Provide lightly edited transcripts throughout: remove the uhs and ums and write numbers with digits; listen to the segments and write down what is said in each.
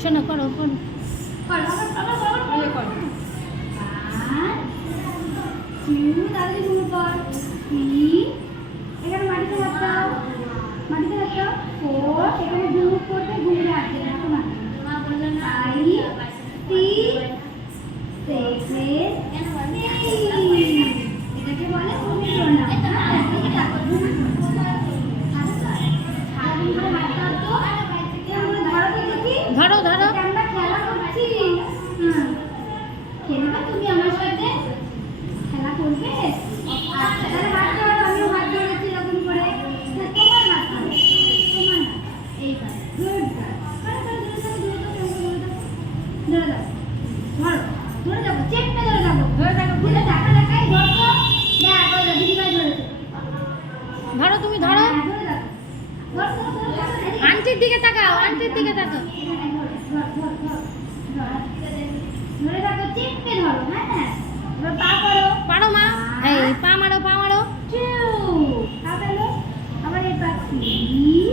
শোনো করো করো তাড়াতাড়ি ঘুম কর। 3 এখানে মাটিতে হাত দাও, মাটিতে হাত দাও। 4 এখানে ঘুম করতে ঘুমে হাত দেবে এখন না। 5 6 এটাকে বলে ঘুমের জন্য। ধরো ধরো আমরা খেলা করছি। খেলবে তুমি আমার সাথে? খেলা করবে? আচ্ছা তাহলে হাত ধরো, আমিও হাত ধরেছি এরকম করে। তোমার হাত ধরো, তোমার হাত এইবার গুড গার্ল। ধরে দাও, ধরো ধরে যাবো, চেপটা ধরে যাবো, ধরে যাবো, ঘুরে টাকা দেখাই ধরো। দেখ ওই দিদি ভাই ধরেছে। ধরো তুমি ধরো ধরে দাও, ধর ধর ধর। আন্টির দিকে তাকাও, আন্টির দিকে তাকাও। ধরে রাখো, চেপে ধরো। হ্যাঁ এবার পা করো। পারো মা, এই পা মারো পা মারো। 2 পা ফেলো। আবার এই পা 3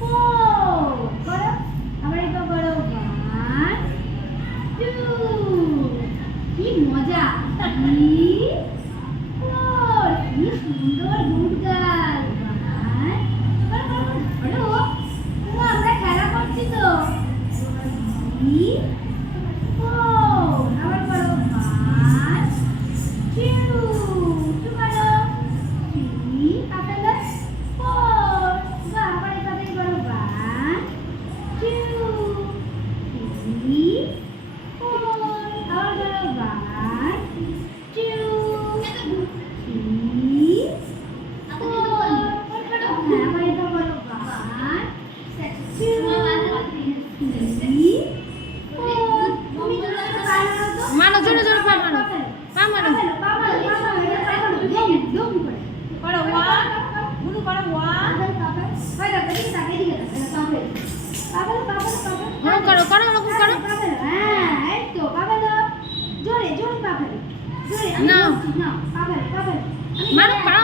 4 করো। আবার এই পা করো 1 2 কি মজা। 3 4 কি সুন্দর গুড গার্ল। 1 করো করো। আমরা খেলা করছি তো। 3 4 আবার করো 1 2 করো। 3 পাতালে 4 আবার এভাবে করো 1 2 3 4 আবার করো 1 2 3 4 আবার এটা করো 1 2 3 মারো জোরে জোরে পা মারো, পা মারো। করো 1 গুরু করো 1 ওরকম করো করো ওরকম করো। হ্যাঁ এই তো জোরে জোরে পাবেন জোরে না। না পাবেন মারো পা